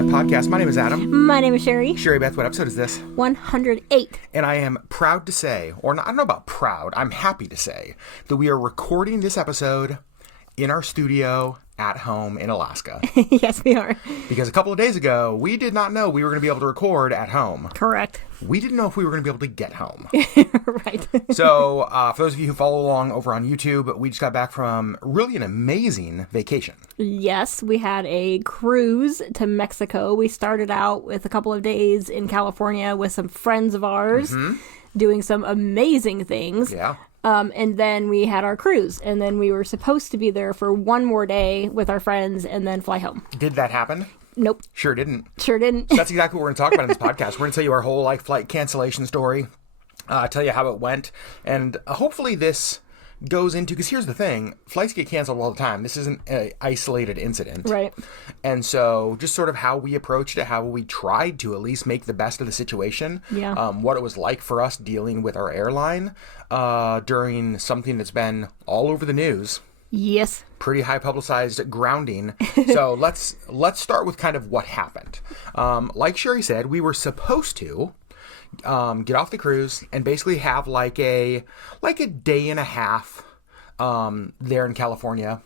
LeggLife podcast. My name is Adam. My name is Sherry. Sherry Beth, what episode is this? 108. And I am proud to say, or not, I don't know about proud, I'm happy to say that we are recording this episode in our studio at home in Alaska. Yes, we are. Because a couple of days ago, we did not know we were going to be able to record at home. Correct. We didn't know if we were going to be able to get home. Right. So, for those of you who follow along over on YouTube, we just got back from really an amazing vacation. Yes, we had a cruise to Mexico. We started out with a couple of days in California with some friends of ours, doing some amazing things. Yeah. And then we had our cruise, and then we were supposed to be there for one more day with our friends and then fly home. Did that happen? Nope. Sure didn't. Sure didn't. That's exactly what we're going to talk about in this podcast. We're going to tell you our whole flight cancellation story, tell you how it went, and hopefully this goes into, because here's the thing, flights get canceled all the time. This isn't an isolated incident. Right. And so just sort of how we approached it, how we tried to at least make the best of the situation. Yeah. What it was like for us dealing with our airline during something that's been all over the news. Yes. Pretty high publicized grounding. So let's start with kind of what happened. Like Sherry said, we were supposed to get off the cruise and basically have like a day and a half there in California.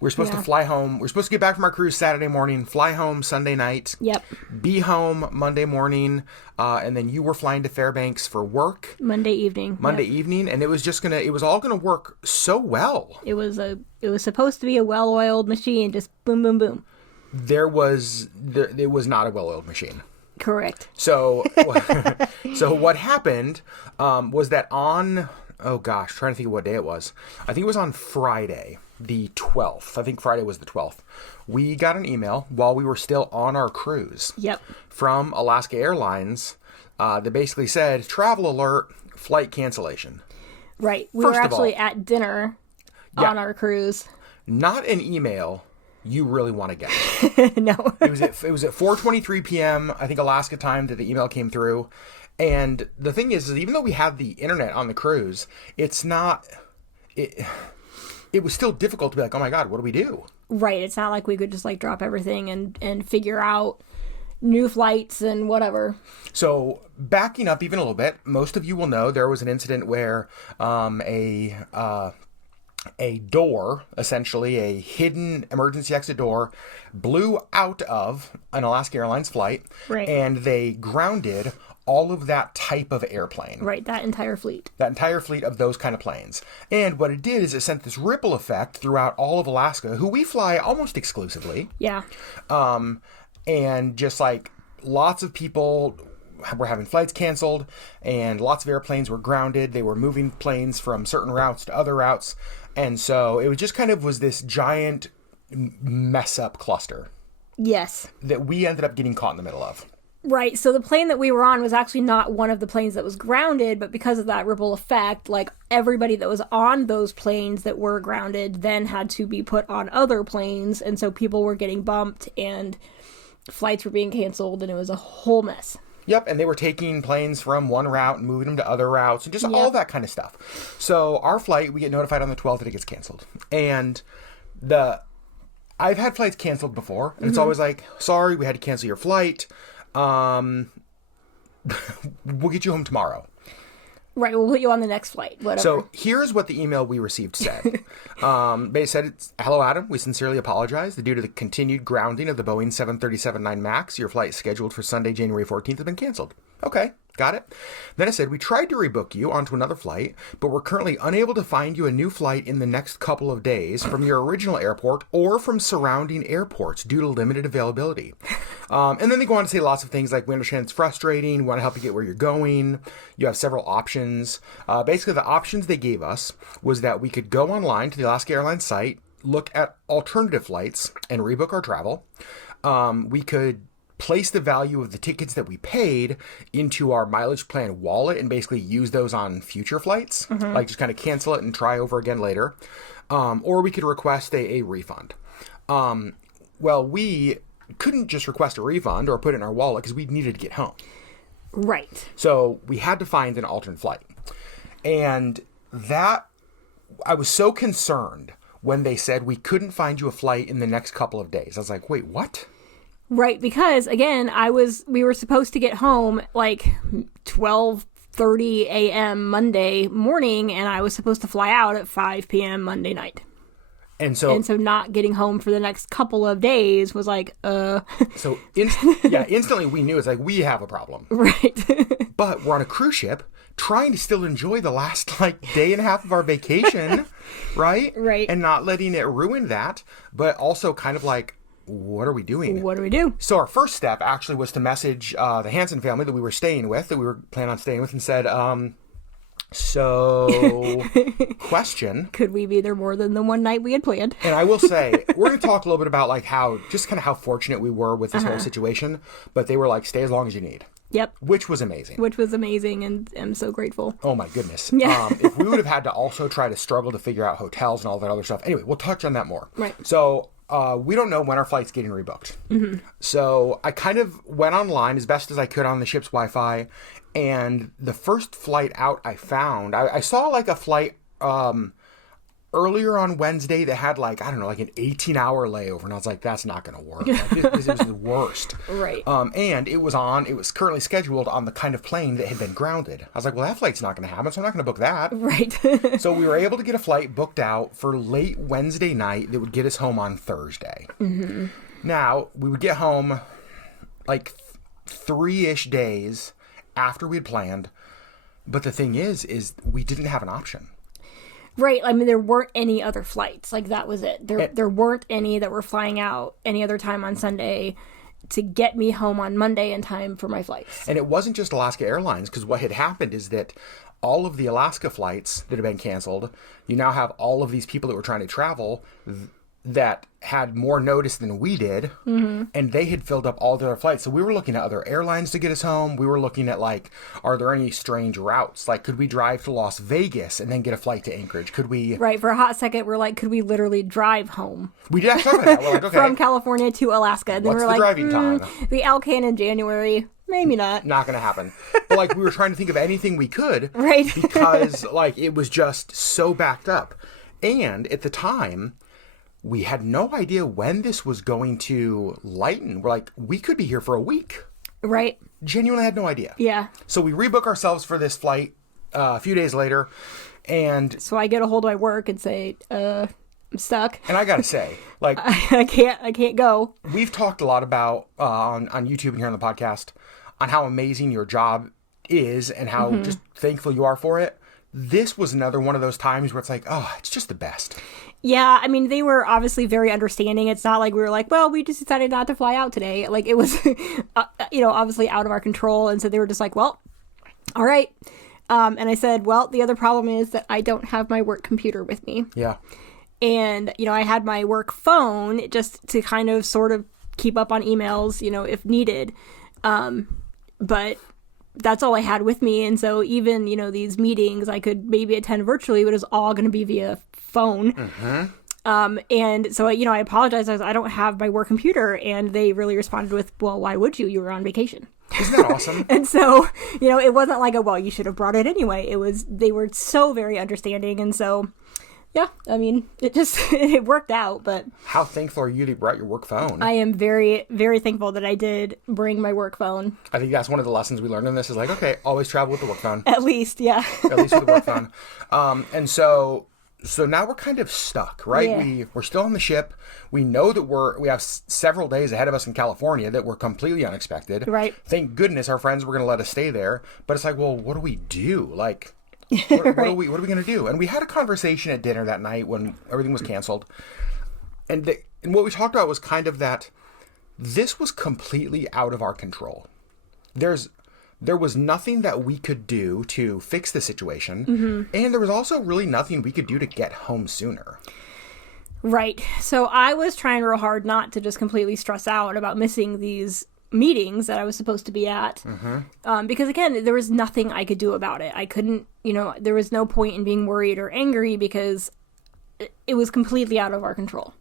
We're supposed to fly home. We're supposed to get back from our cruise Saturday morning, fly home Sunday night. Yep. Be home Monday morning, and then you were flying to Fairbanks for work. Monday evening. Evening, and it was all gonna work so well. It was supposed to be a well-oiled machine, just boom, boom, boom. It was not a well-oiled machine. Correct. So, so what happened was that on, trying to think of what day it was. I think it was on Friday, the 12th. I think Friday was the 12th. We got an email while we were still on our cruise. Yep. From Alaska Airlines that basically said, travel alert, flight cancellation. Right. We were actually at dinner on our cruise. Not an email you really want to get. No. It was at 4:23 p.m. I think Alaska time that the email came through. And the thing is even though we had the internet on the cruise, it was still difficult to be like, oh my God, what do we do? Right. It's not like we could just drop everything and figure out new flights and whatever. So backing up even a little bit, most of you will know there was an incident where a door, essentially a hidden emergency exit door, blew out of an Alaska Airlines flight. Right. And they grounded all of that type of airplane. Right, that entire fleet. That entire fleet of those kind of planes. And what it did is it sent this ripple effect throughout all of Alaska, who we fly almost exclusively. Yeah. And just lots of people were having flights canceled, and lots of airplanes were grounded. They were moving planes from certain routes to other routes. And so it was just was this giant mess up cluster. Yes. That we ended up getting caught in the middle of. Right. So the plane that we were on was actually not one of the planes that was grounded, but because of that ripple effect, everybody that was on those planes that were grounded then had to be put on other planes. And so people were getting bumped and flights were being canceled, and it was a whole mess. Yep, and they were taking planes from one route and moving them to other routes and just all that kind of stuff. So our flight, we get notified on the 12th that it gets canceled. And I've had flights canceled before, and it's always sorry, we had to cancel your flight. We'll get you home tomorrow. Right, we'll put you on the next flight, whatever. So here's what the email we received said. They said, hello, Adam. We sincerely apologize. Due to the continued grounding of the Boeing 737-9 MAX, your flight scheduled for Sunday, January 14th has been canceled. Okay, got it. Then it said, we tried to rebook you onto another flight, but we're currently unable to find you a new flight in the next couple of days from your original airport or from surrounding airports due to limited availability. And then they go on to say lots of things like, we understand it's frustrating, we want to help you get where you're going, you have several options. Basically, the options they gave us was that we could go online to the Alaska Airlines site, look at alternative flights, and rebook our travel. We could place the value of the tickets that we paid into our mileage plan wallet and basically use those on future flights, just kind of cancel it and try over again later. Or we could request a refund. Well, we couldn't just request a refund or put it in our wallet because we needed to get home. Right. So we had to find an alternate flight. And that, I was so concerned when they said we couldn't find you a flight in the next couple of days. I was like, wait, what? Right, because again, we were supposed to get home like 12:30 a.m. Monday morning, and I was supposed to fly out at 5 p.m. Monday night. And so not getting home for the next couple of days was like, So, instantly we knew it's like, we have a problem. Right. But we're on a cruise ship trying to still enjoy the last, like, day and a half of our vacation, right? Right. And not letting it ruin that, but also kind of like, what are we doing? What do we do? So our first step actually was to message the Hansen family that we were staying with, that we were planning on staying with, and said, so, question. Could we be there more than the one night we had planned? And I will say, we're going to talk a little bit about like how fortunate we were with this whole situation, but they were like, stay as long as you need. Yep. Which was amazing. And I'm so grateful. Oh my goodness. Yeah. If we would have had to also try to struggle to figure out hotels and all that other stuff. Anyway, we'll touch on that more. Right. So, we don't know when our flight's getting rebooked. Mm-hmm. So I kind of went online as best as I could on the ship's Wi-Fi, and the first flight out I found, I saw like a flight earlier on Wednesday that had like, I don't know, like an 18-hour layover, and I was like, that's not going to work. Like, this was the worst. Right. And it was currently scheduled on the kind of plane that had been grounded. I was like, well, that flight's not going to happen, so I'm not going to book that. Right. So we were able to get a flight booked out for late Wednesday night that would get us home on Thursday. Mm-hmm. Now, we would get home like 3-ish days after we had planned, but the thing is we didn't have an option. Right. I mean, there weren't any other flights. Like, that was it. There weren't any that were flying out any other time on Sunday to get me home on Monday in time for my flights. And it wasn't just Alaska Airlines, because what had happened is that all of the Alaska flights that had been canceled, you now have all of these people that were trying to travel that had more notice than we did, mm-hmm. and they had filled up all the other flights. So we were looking at other airlines to get us home. We were looking at, like, are there any strange routes? Like, could we drive to Las Vegas and then get a flight to Anchorage? Could we... Right, for a hot second, we're like, could we literally drive home? We did have some of that. We're like, okay. From California to Alaska. And then What's we're the like, driving time? The Alcan in January, maybe not. Not going to happen. But, like, we were trying to think of anything we could. Right. Because, like, it was just so backed up. And at the time... we had no idea when this was going to lighten. We're like, we could be here for a week. Right. Genuinely had no idea. Yeah. So we rebook ourselves for this flight a few days later. And so I get a hold of my work and say, I'm stuck. And I got to say, like, I can't go. We've talked a lot about on YouTube and here on the podcast on how amazing your job is and how just thankful you are for it. This was another one of those times where it's like, oh, it's just the best. Yeah, I mean, they were obviously very understanding. It's not like we were like, well, we just decided not to fly out today. Like, it was, obviously out of our control. And so they were just like, well, all right. And I said, well, the other problem is that I don't have my work computer with me. Yeah. And, I had my work phone just to kind of sort of keep up on emails, if needed. But that's all I had with me. And so even, these meetings I could maybe attend virtually, but it was all going to be via phone. Mm-hmm. And so, I apologized. I don't have my work computer. And they really responded with, well, why would you? You were on vacation. Isn't that awesome? And so, it wasn't like, well, you should have brought it anyway. They were so very understanding. And so, yeah, I mean, it worked out, but... How thankful are you that you brought your work phone? I am very, very thankful that I did bring my work phone. I think that's one of the lessons we learned in this is like, okay, always travel with the work phone. At least, yeah. At least with the work phone. And so now we're kind of stuck, right? Yeah. We're still on the ship. We know that we have several days ahead of us in California that were completely unexpected. Right. Thank goodness our friends were going to let us stay there. But it's like, well, what do we do? Like... What are we going to do? And we had a conversation at dinner that night when everything was canceled. And what we talked about was kind of that this was completely out of our control. There was nothing that we could do to fix the situation. Mm-hmm. And there was also really nothing we could do to get home sooner. Right. So I was trying real hard not to just completely stress out about missing these meetings that I was supposed to be at. Mm-hmm. Because again, there was nothing I could do about it. I couldn't, there was no point in being worried or angry because it was completely out of our control.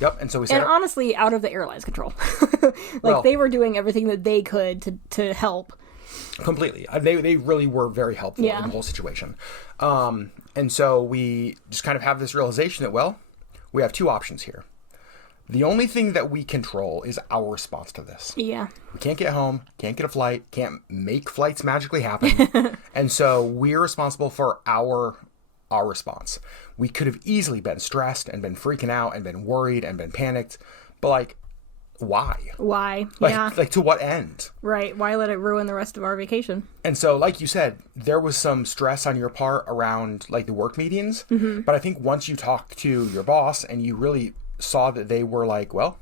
Yep. And so we said, and honestly, out of the airline's control. They were doing everything that they could to help. Completely. They really were very helpful in the whole situation. And so we just kind of have this realization that, well, we have two options here. The only thing that we control is our response to this. Yeah. We can't get home, can't get a flight, can't make flights magically happen. And so we're responsible for our response. We could have easily been stressed and been freaking out and been worried and been panicked. But like, why? Why? Like to what end? Right. Why let it ruin the rest of our vacation? And so, like you said, there was some stress on your part around like the work meetings. Mm-hmm. But I think once you talked to your boss and you really saw that they were like, well,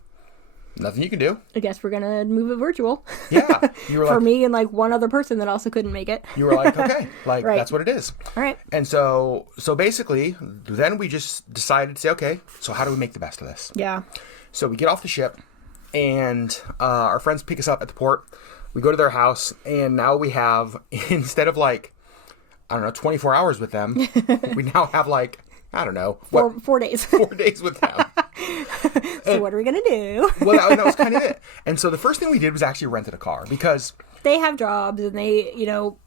nothing you can do. I guess we're going to move it virtual. Yeah. You were For like, me and like one other person that also couldn't make it. you were like, okay, like Right. that's what it is. All right. And so basically, then we just decided to say, okay, so how do we make the best of this? Yeah. So we get off the ship, and our friends pick us up at the port. We go to their house, and now we have, instead of like, I don't know, 24 hours with them, we now have like, I don't know, 4 days. 4 days with them. So what are we going to do? Well, that was kind of it. And so the first thing we did was actually rented a car because... They have jobs, and they,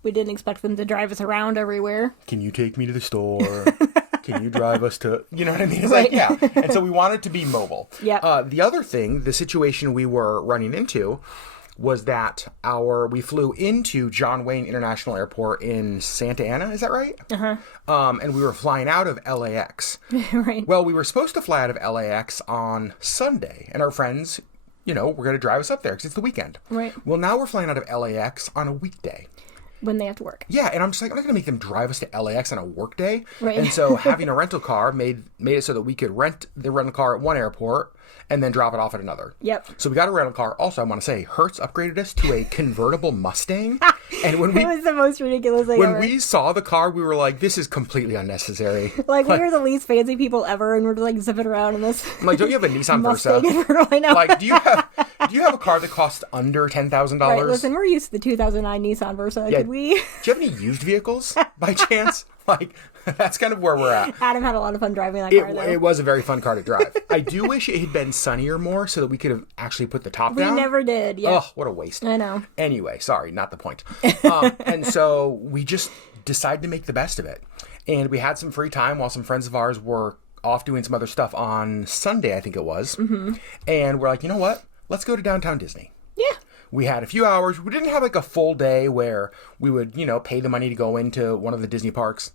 we didn't expect them to drive us around everywhere. Can you take me to the store? Can you drive us to... You know what I mean? It's Right. like, yeah. And so we wanted to be mobile. Yeah. The other thing, the situation we were running into was that we flew into John Wayne International Airport in Santa Ana. Is that right? Uh-huh. And we were flying out of LAX. Right. Well, we were supposed to fly out of LAX on Sunday, and our friends, were going to drive us up there because it's the weekend. Right. Well, now we're flying out of LAX on a weekday. When they have to work. Yeah, and I'm just like, I'm not going to make them drive us to LAX on a work day. Right. And so having a rental car made it so that we could rent the rental car at one airport and then drop it off at another. Yep. So we got a rental car. Also, I want to say, Hertz upgraded us to a convertible Mustang. And when It was the most ridiculous thing ever. we saw the car, we were like, this is completely unnecessary. Like, we were the least fancy people ever, and we're just, like, zipping around in this I'm like, don't you have a Nissan Versa? Mustang. I know. Like, do you have a car that costs under $10,000? Right, listen, we're used to the 2009 Nissan Versa. Yeah. Could we? Do you have any used vehicles by chance? Like, that's kind of where we're at. Adam had a lot of fun driving that car, though. It was a very fun car to drive. I do wish it had been sunnier more so that we could have actually put the top We down. never did, yeah. Oh, what a waste. I know. Anyway, sorry, not the point. And so we just decided to make the best of it. And we had some free time while some friends of ours were off doing some other stuff on Sunday, I think it was. Mm-hmm. And we're like, you know what? Let's go to downtown Disney. Yeah. We had a few hours. We didn't have like a full day where we would, pay the money to go into one of the Disney parks.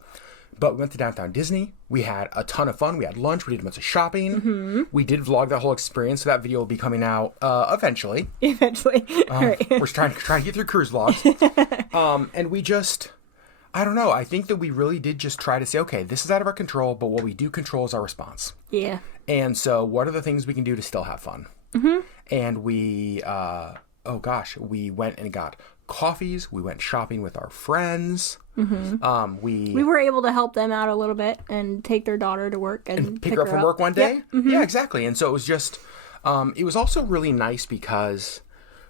But we went to downtown Disney. We had a ton of fun. We had lunch. We did a bunch of shopping. Mm-hmm. We did vlog that whole experience. So that video will be coming out eventually. Eventually. Right. We're trying to get through cruise vlogs. And we just, I don't know. I think that we really did just try to say, okay, this is out of our control. But what we do control is our response. Yeah. And so what are the things we can do to still have fun? Mm-hmm. And we, we went and got coffees. We went shopping with our friends. Mm-hmm. We were able to help them out a little bit and take their daughter to work and pick her up from work one day. Yep. Mm-hmm. Yeah, exactly. And so it was just, it was also really nice because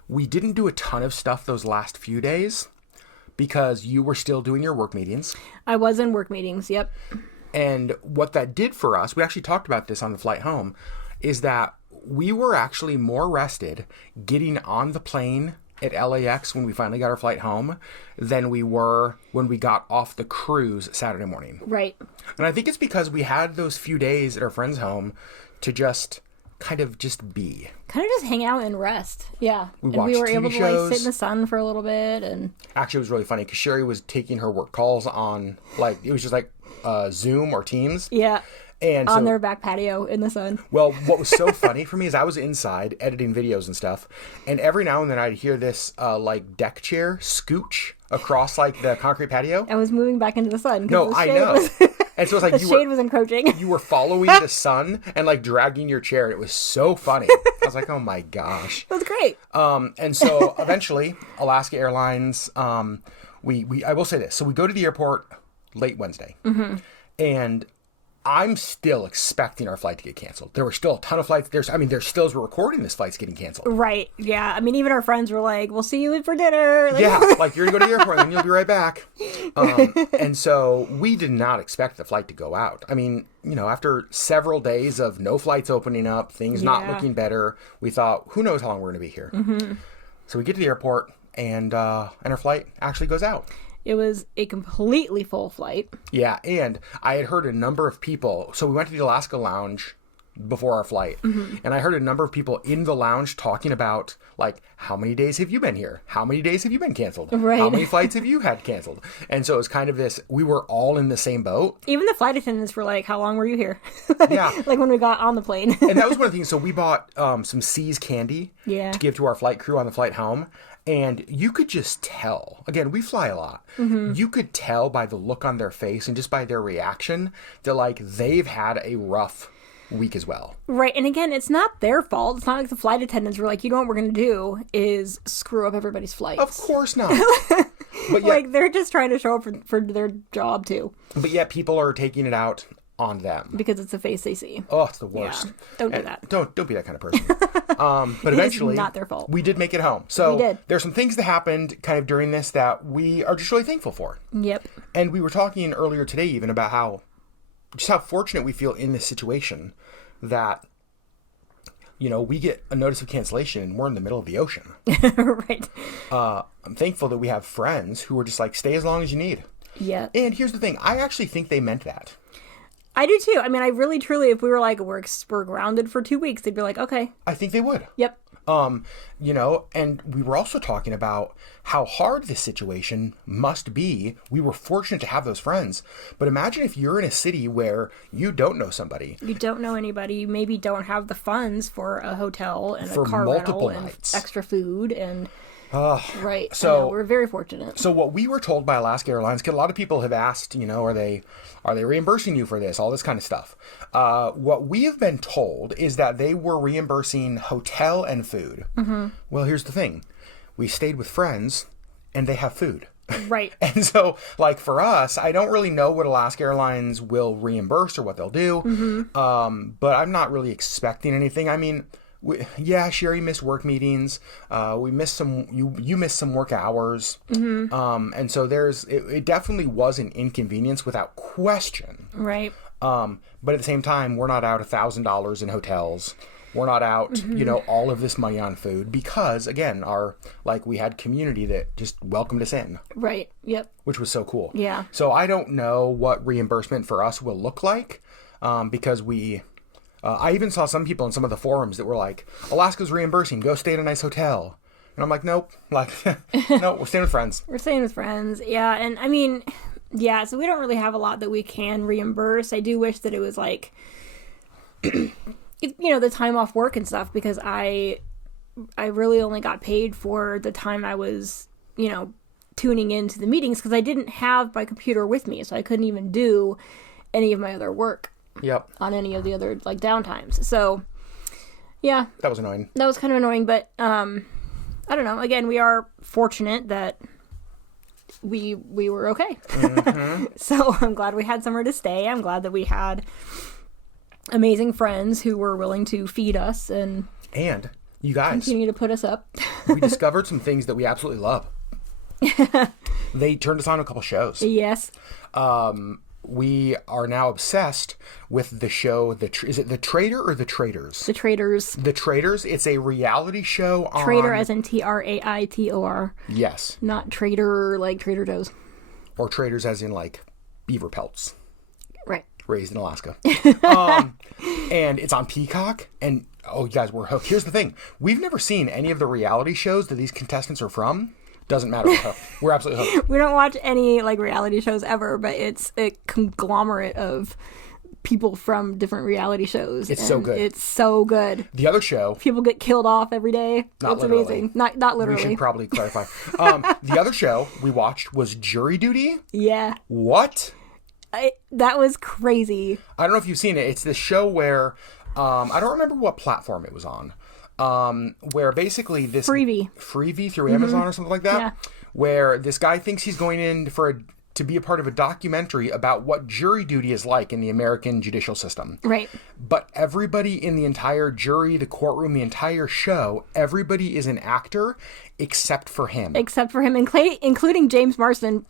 we didn't do a ton of stuff those last few days because you were still doing your work meetings. I was in work meetings. Yep. And what that did for us, we actually talked about this on the flight home, is that we were actually more rested getting on the plane at LAX when we finally got our flight home than we were when we got off the cruise Saturday morning. Right. And I think it's because we had those few days at our friend's home to just kind of just be. Kind of just hang out and rest. Yeah. We and we watched were able TV to shows. sit in the sun for a little bit. And Actually, it was really funny because Sherry was taking her work calls on, it was just like Zoom or Teams. yeah. And On so, their back patio in the sun. well, what was so funny for me is I was inside editing videos and stuff, and every now and then I'd hear this deck chair scooch across the concrete patio. I was moving back into the sun. No, I know. And so it's like the shade was encroaching. you were following the sun and dragging your chair. And it was so funny. I was like, oh my gosh. It was great. And so eventually, Alaska Airlines. I will say this. So we go to the airport late Wednesday, and I'm still expecting our flight to get canceled. There were still a ton of flights. There's still, as we're recording, this flight's getting canceled. Right. Yeah. I mean, even our friends were like, we'll see you for dinner. Yeah. You're going to go to the airport and then you'll be right back. And so we did not expect the flight to go out. I mean, after several days of no flights opening up, things not looking better, we thought, who knows how long we're going to be here. Mm-hmm. So we get to the airport and our flight actually goes out. It was a completely full flight. Yeah, and I had heard a number of people. So we went to the Alaska Lounge before our flight. And I heard a number of people in the lounge talking about, like, how many days have you been here? How many days have you been canceled? Right. How many flights have you had canceled? And so it was kind of this, we were all in the same boat. Even the flight attendants were like, how long were you here? Yeah. Like when we got on the plane. And that was one of the things. So we bought some C's candy Yeah. to give to our flight crew on the flight home. And you could just tell, again, we fly a lot. You could tell by the look on their face and just by their reaction that, like, they've had a rough week as well. Right. And again, it's not their fault. It's not like the flight attendants were like, you know what we're going to do is screw up everybody's flights. Of course not. But yet, Like, they're just trying to show up for their job, too. but yet people are taking it out on them. Because it's the face they see. Oh, it's the worst. Yeah. Don't do And that. Don't be that kind of person. But eventually, not their fault. we did make it home. So We did. there's some things that happened kind of during this that we are just really thankful for. Yep. And we were talking earlier today even about how fortunate we feel in this situation that, you know, we get a notice of cancellation and we're in the middle of the ocean. Right. I'm thankful that we have friends who are just like, stay as long as you need. Yeah. And here's the thing. I actually think they meant that. I do too. I mean, I really, truly, if we were like, we're grounded for 2 weeks, they'd be like, okay. I think they would. Yep. You know, and we were also talking about how hard this situation must be. We were fortunate to have those friends. But imagine if you're in a city where you don't know somebody. You don't know anybody. You maybe don't have the funds for a hotel and For a car multiple rental nights. and extra food and right. So- I know, we're very fortunate. So what we were told by Alaska Airlines, because a lot of people have asked, you know, are they reimbursing you for this? All this kind of stuff. What we have been told is that they were reimbursing hotel and food. Well, here's the thing. We stayed with friends and they have food. Right. And so, like, for us, I don't really know what Alaska Airlines will reimburse or what they'll do. But I'm not really expecting anything. I mean, Sherry missed work meetings. We missed some. You missed some work hours. And so it definitely was an inconvenience without question. Right. But at the same time, we're not out $1,000 in hotels. We're not out, you know, all of this money on food because, again, we had community that just welcomed us in. Right. Yep. Which was so cool. Yeah. So I don't know what reimbursement for us will look like because I even saw some people in some of the forums that were like, Alaska's reimbursing, go stay in a nice hotel. And I'm like, nope. Like, no, we're staying with friends. We're staying with friends. Yeah. And I mean, yeah, so we don't really have a lot that we can reimburse. I do wish that it was like, you know, the time off work and stuff because I really only got paid for the time I was, you know, tuning into the meetings because I didn't have my computer with me. So I couldn't even do any of my other work. Yep. On any of the other like downtimes. So yeah. That was annoying. That was kind of annoying, but I don't know. Again, we are fortunate that we were okay. So I'm glad we had somewhere to stay. I'm glad that we had amazing friends who were willing to feed us and you guys continue to put us up. we discovered some things that we absolutely love. They turned us on a couple shows. Yes. We are now obsessed with the show. Is it The Trader or The Traders? The Traders. The Traders. It's a reality show on... Trader as in Traitor. Yes. Not Trader like Trader Joe's. Or traders as in like beaver pelts. Right. Raised in Alaska. And it's on Peacock. And, oh, you guys, we're hooked. Here's the thing. We've never seen any of the reality shows that these contestants are from. Doesn't matter. We're absolutely hooked. We don't watch any like reality shows ever, but it's a conglomerate of people from different reality shows. It's so good. It's so good. The other show... People get killed off every day. Not It's literally. amazing. Not literally. We should probably clarify. The other show we watched was Jury Duty. Yeah. What? That was crazy. I don't know if you've seen it. It's this show where... I don't remember what platform it was on. Where basically this... Freebie through Amazon or something like that. Yeah. Where this guy thinks he's going in to be a part of a documentary about what jury duty is like in the American judicial system. Right. But everybody in the entire jury, the courtroom, the entire show, everybody is an actor except for him. Including James Marsden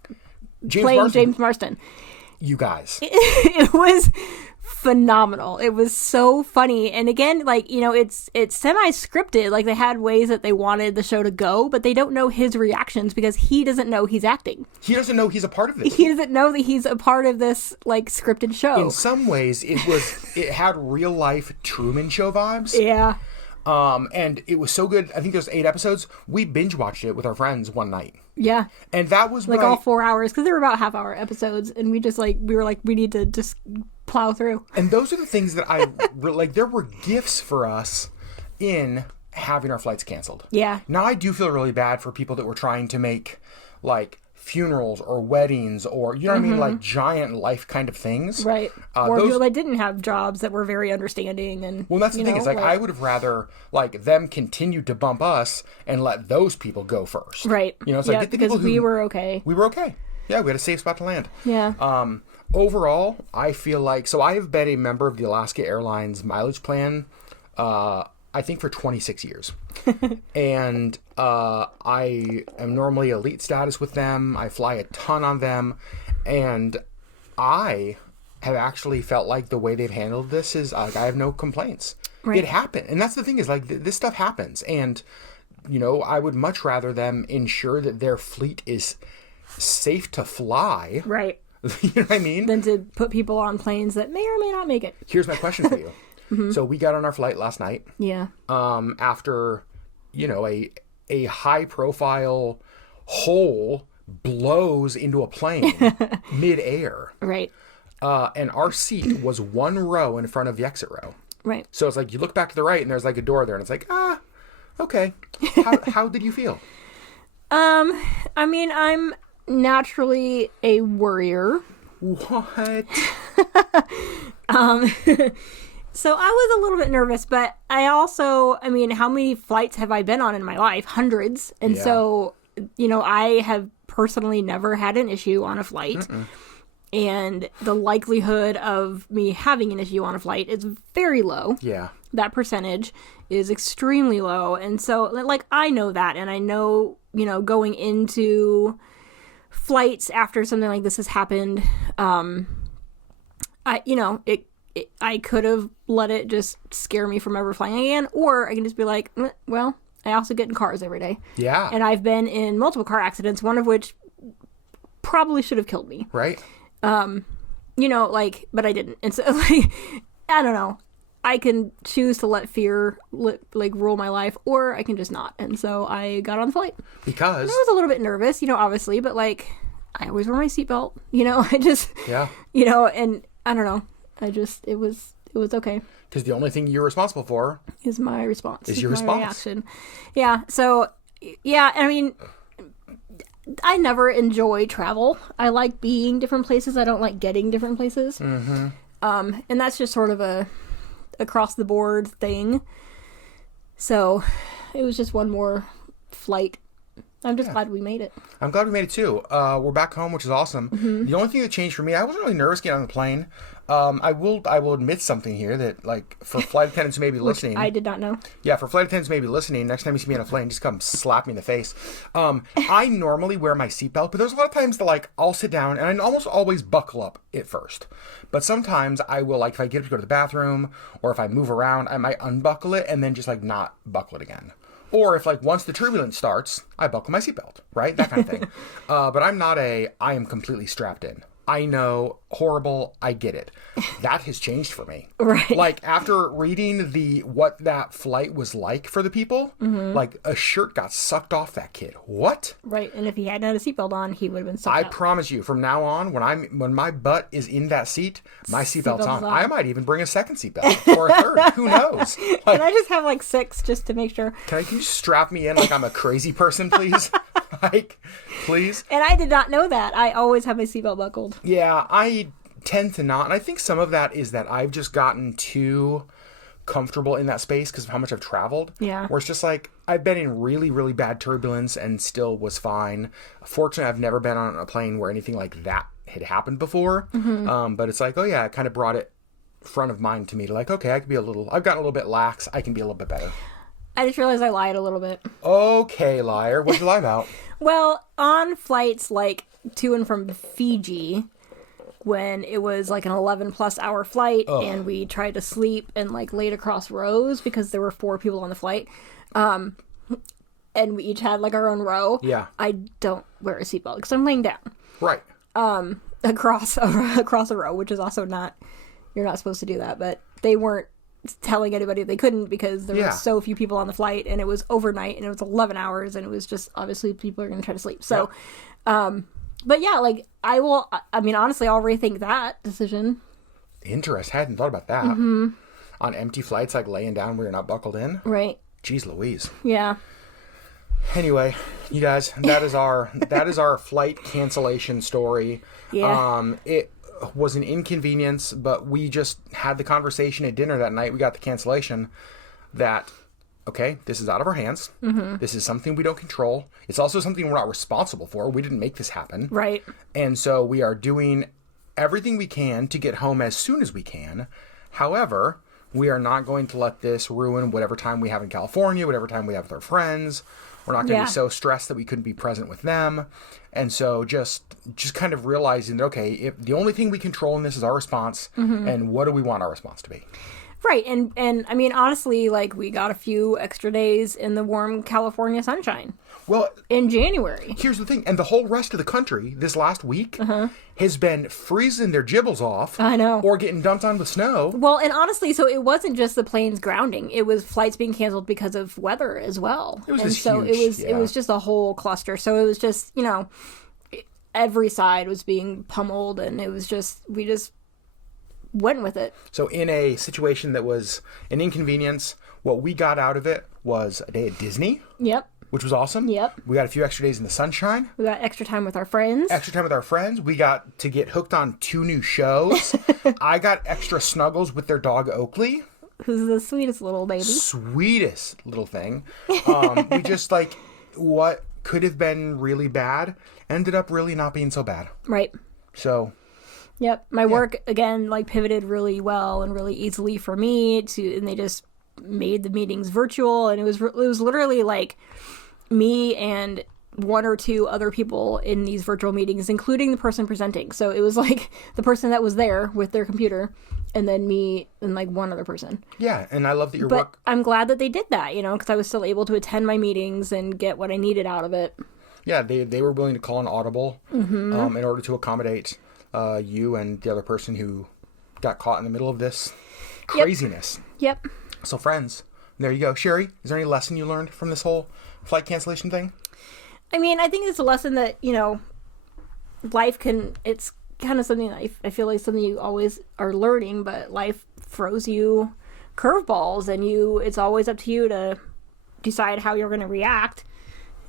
James Marsden. You guys. It was phenomenal. It was so funny. And again, like, you know, it's semi-scripted. Like, they had ways that they wanted the show to go, but they don't know his reactions because he doesn't know he's acting. He doesn't know he's a part of this. He doesn't know that he's a part of this, like, scripted show. In some ways, it had real life Truman Show vibes. Yeah. And it was so good. I think there's 8 episodes. We binge watched it with our friends one night. Yeah. And that was like all 4 hours, because they were about half-hour episodes, and we were like, we need to just plow through. And those are the things that I like. There were gifts for us in having our flights canceled. Yeah. Now I do feel really bad for people that were trying to make like funerals or weddings or, you know what I mean, like giant life kind of things. Right. Or people that didn't have jobs that were very understanding. And well, that's the thing. Is like I would have rather like them continue to bump us and let those people go first. Right. You know, so get the people who we were okay. We were okay. Yeah, we had a safe spot to land. Yeah. Overall, I feel like, so I have been a member of the Alaska Airlines mileage plan, I think for 26 years. And I am normally elite status with them. I fly a ton on them. And I have actually felt like the way they've handled this is like, I have no complaints. Right. It happened. And that's the thing is like this stuff happens. And, you know, I would much rather them ensure that their fleet is safe to fly. Right. You know what I mean? Than to put people on planes that may or may not make it. Here's my question for you. Mm-hmm. So we got on our flight last night. Yeah. After, you know, a high profile hole blows into a plane mid-air. Right. And our seat was one row in front of the exit row. Right. So it's like you look back to the right and there's like a door there and it's like, okay. How did you feel? I mean, I'm naturally a worrier. What? So I was a little bit nervous, but I also, I mean, how many flights have I been on in my life? Hundreds. And so, you know, I have personally never had an issue on a flight. Mm-mm. And the likelihood of me having an issue on a flight is very low. Yeah. That percentage is extremely low. And so, like, I know that. And I know, you know, going into flights after something like this has happened, I could have let it just scare me from ever flying again, or I can just be like, well, I also get in cars every day. Yeah. And I've been in multiple car accidents, one of which probably should have killed me. Right. You know, like, but I didn't. And so, like, I don't know. I can choose to let fear, rule my life, or I can just not. And so I got on the flight. Because? And I was a little bit nervous, you know, obviously, but, like, I always wear my seatbelt, you know, yeah. You know, and I don't know. It was okay. Because the only thing you're responsible for is my response. Is your response. Reaction. Yeah. So, yeah, I mean, I never enjoy travel. I like being different places. I don't like getting different places. Mm-hmm. And that's just sort of a across the board thing. So, it was just one more flight. I'm just glad we made it. I'm glad we made it too. We're back home, which is awesome. Mm-hmm. The only thing that changed for me, I wasn't really nervous getting on the plane. I will admit something here that, like, for flight attendants who may be listening. I did not know. Yeah, for flight attendants who may be listening, next time you see me on a plane, just come slap me in the face. I normally wear my seatbelt, but there's a lot of times that, like, I'll sit down and I almost always buckle up at first. But sometimes I will, like, if I get up to go to the bathroom or if I move around, I might unbuckle it and then just, like, not buckle it again. Or if, like, once the turbulence starts, I buckle my seatbelt, right? That kind of thing. But I'm not I am completely strapped in. I know, horrible, I get it. That has changed for me. Right. Like, after reading what that flight was like for the people, like, a shirt got sucked off that kid. What? Right, and if he hadn't had a seatbelt on, he would have been sucked I promise you, from now on, when my butt is in that seat, my seatbelt's on. I might even bring a second seatbelt, or a third. Who knows? Like, can I just have, like, 6 just to make sure? Can you strap me in like I'm a crazy person, please? Like, please? And I did not know that. I always have my seatbelt buckled. Yeah, I tend to not. And I think some of that is that I've just gotten too comfortable in that space because of how much I've traveled. Yeah. Where it's just like, I've been in really, really bad turbulence and still was fine. Fortunately, I've never been on a plane where anything like that had happened before. Mm-hmm. But it's like, oh yeah, it kind of brought it front of mind to me to like, okay, I've gotten a little bit lax. I can be a little bit better. I just realized I lied a little bit. Okay, liar. What'd you lie about? Well, on flights like to and from Fiji, when it was like an 11+ hour flight and we tried to sleep and like laid across rows because there were 4 people on the flight. And we each had like our own row. Yeah. I don't wear a seatbelt because I'm laying down. Right. Across a row, which is also not, you're not supposed to do that, but they weren't telling anybody they couldn't because there were so few people on the flight and it was overnight and it was 11 hours and it was just obviously people are going to try to sleep. So, but yeah, like I mean, honestly, I'll rethink that decision. Interesting. I hadn't thought about that. Mm-hmm. On empty flights, like laying down where you're not buckled in. Right. Jeez Louise. Yeah. Anyway, you guys, that is our flight cancellation story. Yeah. It was an inconvenience, but we just had the conversation at dinner that night. We got the cancellation that, okay, this is out of our hands. Mm-hmm. This is something we don't control. It's also something we're not responsible for. We didn't make this happen. Right. And so we are doing everything we can to get home as soon as we can. However, we are not going to let this ruin whatever time we have in California, whatever time we have with our friends. We're not going to be so stressed that we couldn't be present with them. And so just kind of realizing that, okay, if the only thing we control in this is our response, and what do we want our response to be? Right. And I mean, honestly, like we got a few extra days in the warm California sunshine. Well, in January. Here's the thing. And the whole rest of the country this last week has been freezing their gibbles off. I know. Or getting dumped on with snow. Well, and honestly, so it wasn't just the planes grounding. It was flights being canceled because of weather as well. It was and so huge, it was just a whole cluster. So it was just, you know, every side was being pummeled and it was just, we just went with it. So in a situation that was an inconvenience, what we got out of it was a day at Disney. Yep. Which was awesome. Yep. We got a few extra days in the sunshine. We got extra time with our friends. We got to get hooked on 2 new shows. I got extra snuggles with their dog Oakley. Who's the sweetest little baby. Sweetest little thing. We just like what could have been really bad ended up really not being so bad. Right. So. Yep. My work, again, like pivoted really well and really easily for me and they just made the meetings virtual. And it was literally like me and 1 or 2 other people in these virtual meetings, including the person presenting. So it was like the person that was there with their computer and then me and like 1 other person. Yeah. And I love that your but work. I'm glad that they did that, you know, because I was still able to attend my meetings and get what I needed out of it. Yeah. They were willing to call an audible in order to accommodate you and the other person who got caught in the middle of this craziness. Yep. So friends, there you go. Sherry, is there any lesson you learned from this whole flight cancellation thing? I mean, I think it's a lesson that, you know, it's kind of something that I feel like something you always are learning, but life throws you curveballs and it's always up to you to decide how you're going to react.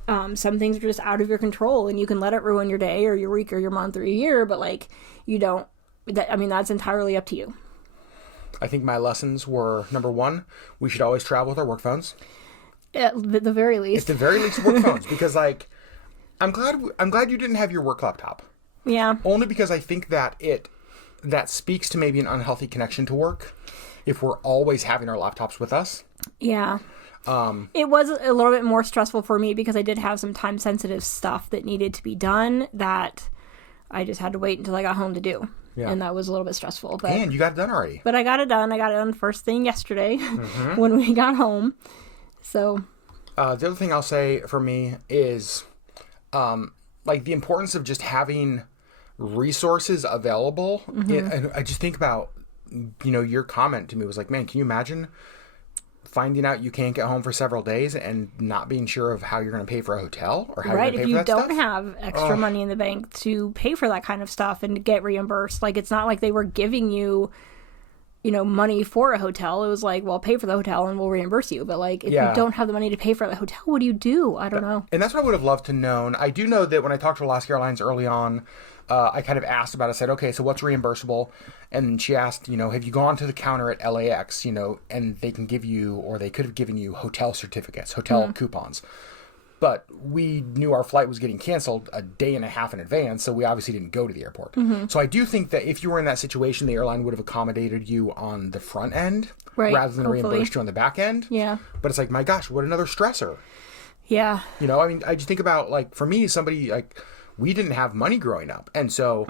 Some things are just out of your control and you can let it ruin your day or your week or your month or your year, but like that's entirely up to you. I think my lessons were, number 1, we should always travel with our work phones. At the very least. At the very least, work phones. Because, like, I'm glad you didn't have your work laptop. Yeah. Only because I think that that speaks to maybe an unhealthy connection to work if we're always having our laptops with us. Yeah. It was a little bit more stressful for me because I did have some time-sensitive stuff that needed to be done that I just had to wait until I got home to do. Yeah. And that was a little bit stressful. And you got it done already. But I got it done. I got it done first thing yesterday when we got home. So. The other thing I'll say for me is like the importance of just having resources available. And I just think about, you know, your comment to me was like, man, can you imagine finding out you can't get home for several days and not being sure of how you're going to pay for a hotel or how you're going to pay for that stuff? Right, if you don't have extra money in the bank to pay for that kind of stuff and to get reimbursed. Like, it's not like they were giving you, you know, money for a hotel. It was like, well, pay for the hotel and we'll reimburse you. But like, if you don't have the money to pay for the hotel, what do you do? I don't know. And that's what I would have loved to known. I do know that when I talked to Alaska Airlines early on, I kind of asked about it. I said, okay, so what's reimbursable? And she asked, you know, have you gone to the counter at LAX, you know, and they can give you, or they could have given you hotel certificates, hotel coupons. But we knew our flight was getting canceled a day and a half in advance, so we obviously didn't go to the airport. So I do think that if you were in that situation, the airline would have accommodated you on the front end rather than reimbursed you on the back end. Yeah. But it's like, my gosh, what another stressor. Yeah. You know, I mean, I just think about, like, for me, somebody, like, we didn't have money growing up. And so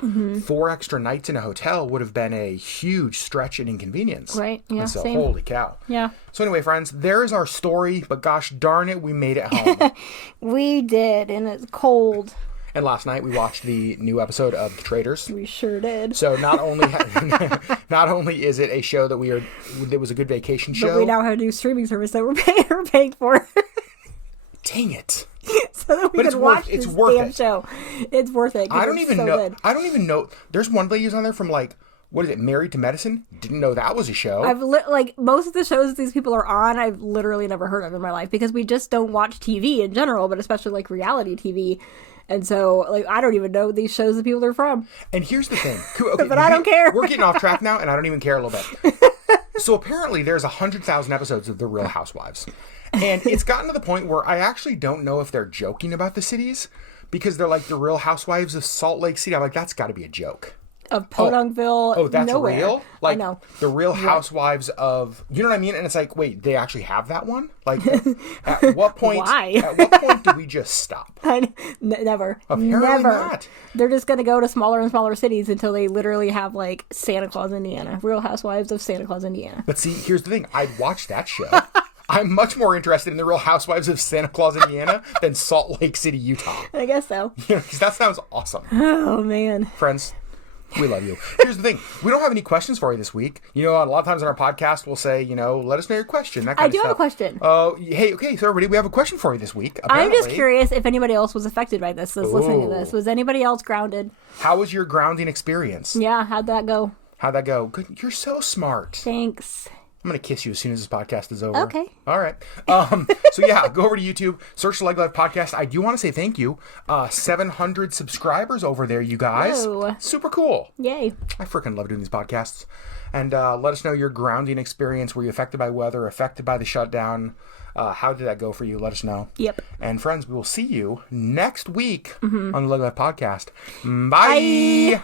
4 extra nights in a hotel would have been a huge stretch and inconvenience. Right. Yeah. And so, Same. holy cow. Yeah. So anyway, friends, there's our story. But gosh darn it, we made it home. We did, and it's cold. And last night we watched the new episode of The Traitors. We sure did. So not only is it a show that it was a good vacation show. But we now have a new streaming service that we're paying for. Dang it. So that we can watch this damn show. It's worth it. I don't even know. There's one lady who's on there from like, what is it, Married to Medicine? Didn't know that was a show. Like most of the shows that these people are on, I've literally never heard of in my life because we just don't watch TV in general, but especially like reality TV. And so, like, I don't even know these shows that people are from. And here's the thing. Okay, but I don't care. We're getting off track now, and I don't even care a little bit. So apparently there's 100,000 episodes of The Real Housewives. And it's gotten to the point where I actually don't know if they're joking about the cities because they're like The Real Housewives of Salt Lake City. I'm like, that's got to be a joke. Of Podunkville. Oh, that's nowhere. real? Like, I know. The Real Housewives of... You know what I mean? And it's like, wait, they actually have that one? Like, at what point... Why? At what point do we just stop? Never. Apparently Never. not. They're just going to go to smaller and smaller cities until they literally have, like, Santa Claus, Indiana. Real Housewives of Santa Claus, Indiana. But see, here's the thing. I'd watch that show. I'm much more interested in The Real Housewives of Santa Claus, Indiana than Salt Lake City, Utah. I guess so. You know, because that sounds awesome. Oh, man. Friends, we love you. Here's the thing. We don't have any questions for you this week. You know, a lot of times on our podcast, we'll say, you know, let us know your question. That kind I of do stuff. have a question. Hey, okay, so everybody, we have a question for you this week. I'm just Apparently. curious if anybody else was affected by this that's listening to this. Was anybody else grounded? How was your grounding experience? Yeah, how'd that go? How'd that go? Good. You're so smart. Thanks. I'm going to kiss you as soon as this podcast is over. Okay. All right. So yeah, go over to YouTube, search the LeggLife podcast. I do want to say thank you. 700 subscribers over there, you guys. Whoa. Super cool. Yay. I freaking love doing these podcasts. And let us know your grounding experience. Were you affected by weather, affected by the shutdown? How did that go for you? Let us know. Yep. And friends, we will see you next week on the LeggLife podcast. Bye.